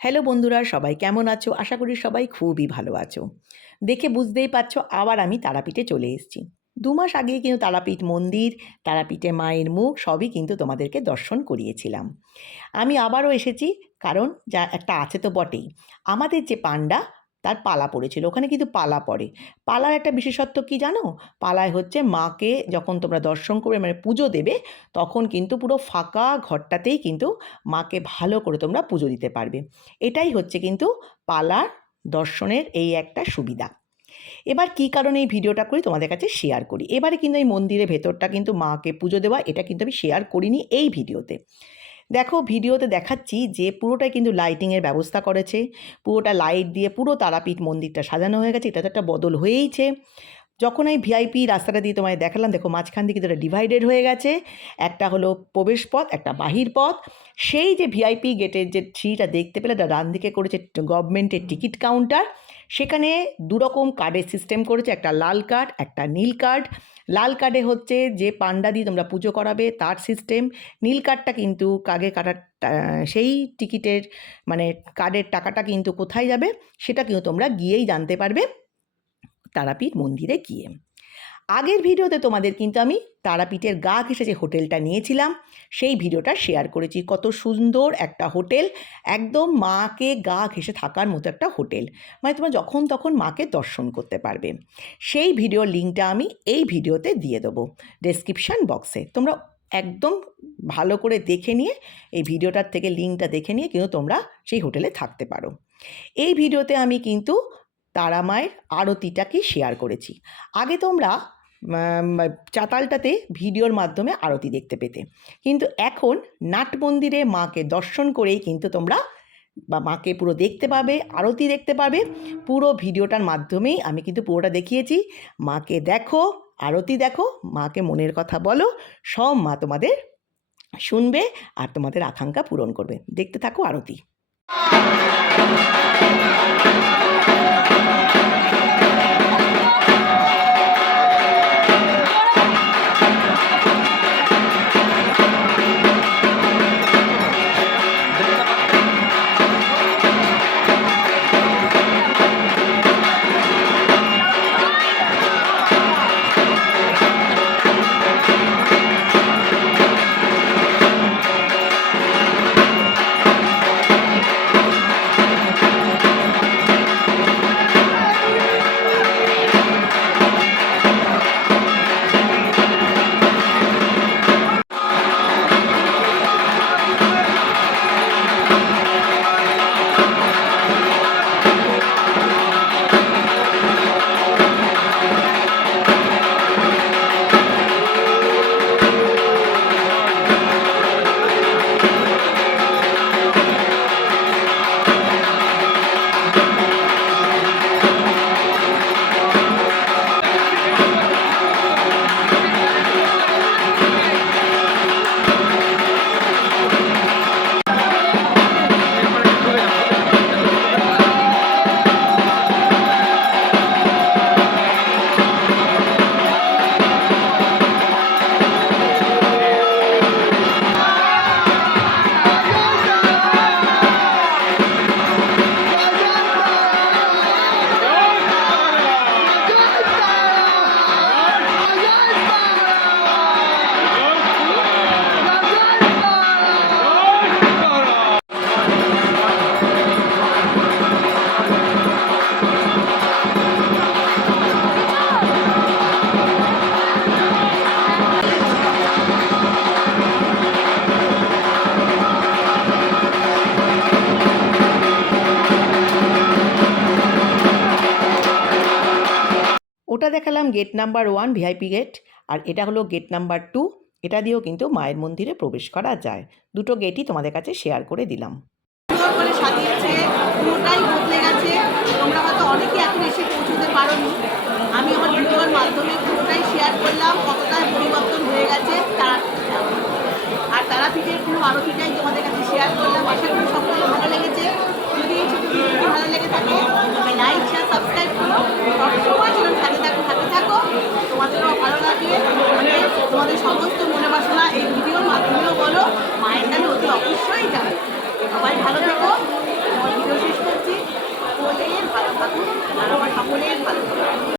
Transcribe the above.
Hello বন্ধুরা, সবাই কেমন আছো? আশা করি সবাই খুবই ভালো আছো। দেখে বুঝতেই পারছ, আবার আমি তারাপীঠে চলে এসেছি। দু মাস আগে কিন্তু তারাপীঠ মন্দির তারাপীঠে মায়ের মুখ সবই কিন্তু তোমাদেরকে দর্শন করিয়েছিলাম। আমি আবারও এসেছি, কারণ যা একটা আছে তো বটেই। আমাদের যে পান্ডা তার পালা পড়েছিল। ওখানে কিন্তু পালা পড়ে। পালার একটা বিশেষত্ব কি জানো? পালায় হচ্ছে মাকে যখন তোমরা দর্শন করবে মানে পুজো দেবে, তখন কিন্তু পুরো ফাঁকা ঘরটাতেই কিন্তু মাকে ভালো করে তোমরা পুজো দিতে পারবে। এটাই হচ্ছে কিন্তু পালার দর্শনের এই একটা সুবিধা। এবার কী কারণে এই ভিডিওটা করি তোমাদের কাছে শেয়ার করি? এবারে কিন্তু এই মন্দিরের ভেতরটা কিন্তু মাকে পুজো দেওয়া, এটা কিন্তু আমি শেয়ার করিনি এই ভিডিওতে। দেখো ভিডিওতে দেখাচ্ছি যে পুরোটাই কিন্তু লাইটিংয়ের ব্যবস্থা করেছে। পুরোটা লাইট দিয়ে পুরো তারাপীঠ মন্দিরটা সাজানো হয়ে গেছে এটা তো একটা বদল হয়েইছে। যখন এই ভিআইপি রাস্তাটা দিয়ে তোমায় দেখালাম, দেখো মাঝখান দিকে যেটা ডিভাইডেড হয়ে গেছে। একটা হলো প্রবেশ পথ, একটা বাহির পথ। সেই যে ভিআইপি গেটের যে ট্রিটা দেখতে পেলে ডান দিকে করেছে গভর্নমেন্টের টিকিট কাউন্টার সেখানে দুরকম কার্ডের সিস্টেম করেছে, একটা লাল কার্ড একটা নীল কার্ড লাল কার্ডে হচ্ছে যে পান্ডা দিয়ে তোমরা পুজো করাবে, তার সিস্টেম নীল কার্ডটা কিন্তু কাগে কাটার সেই টিকিটের মানে কার্ডের টাকাটা কিন্তু কোথায় যাবে, সেটা কিন্তু তোমরা গিয়েই জানতে পারবে। তারাপীঠ মন্দিরে গিয়ে। আগের ভিডিওতে তোমাদের কিন্তু আমি তারাপীঠের গা ঘেঁষে যে হোটেলটা নিয়েছিলাম, সেই ভিডিওটা শেয়ার করেছি। কত সুন্দর একটা হোটেল, একদম মাকে গা ঘেঁষে থাকার মতো একটা হোটেল। মানে তোমরা যখন তখন মাকে দর্শন করতে পারবে। সেই ভিডিওর লিঙ্কটা আমি এই ভিডিওতে দিয়ে দেবো ডেসক্রিপশান বক্সে তোমরা একদম ভালো করে দেখে নিয়ে, এই ভিডিওটার থেকে লিঙ্কটা দেখে নিয়ে কিন্তু তোমরা সেই হোটেলে থাকতে পারো। এই ভিডিওতে আমি কিন্তু তারামায়ের আরতিটাকে শেয়ার করেছি। আগে তোমরা চাতালটাতে ভিডিওর মাধ্যমে আরতি দেখতে পেতে। কিন্তু এখন নাট মন্দিরে মাকে দর্শন করেই কিন্তু তোমরা বা মাকে পুরো দেখতে পাবে, আরতি দেখতে পাবে। পুরো ভিডিওটার মাধ্যমেই আমি কিন্তু পুরোটা দেখিয়েছি। মাকে দেখো, আরতি দেখো, মাকে মনের কথা বলো, সব মা তোমাদের শুনবে আর তোমাদের আকাঙ্ক্ষা পূরণ করবে। দেখতে থাকো আরতি। ওটা দেখালাম gate number one VIP gate আর এটা হলো গেট নাম্বার টু এটা দিয়েও কিন্তু মায়ের মন্দিরে প্রবেশ করা যায়। দুটো গেটই তোমাদের কাছে শেয়ার করে দিলাম। অনেকে এখন এসে পৌঁছতে পারোনি। আমি আমার ভিডিওর মাধ্যমে পুরোটাই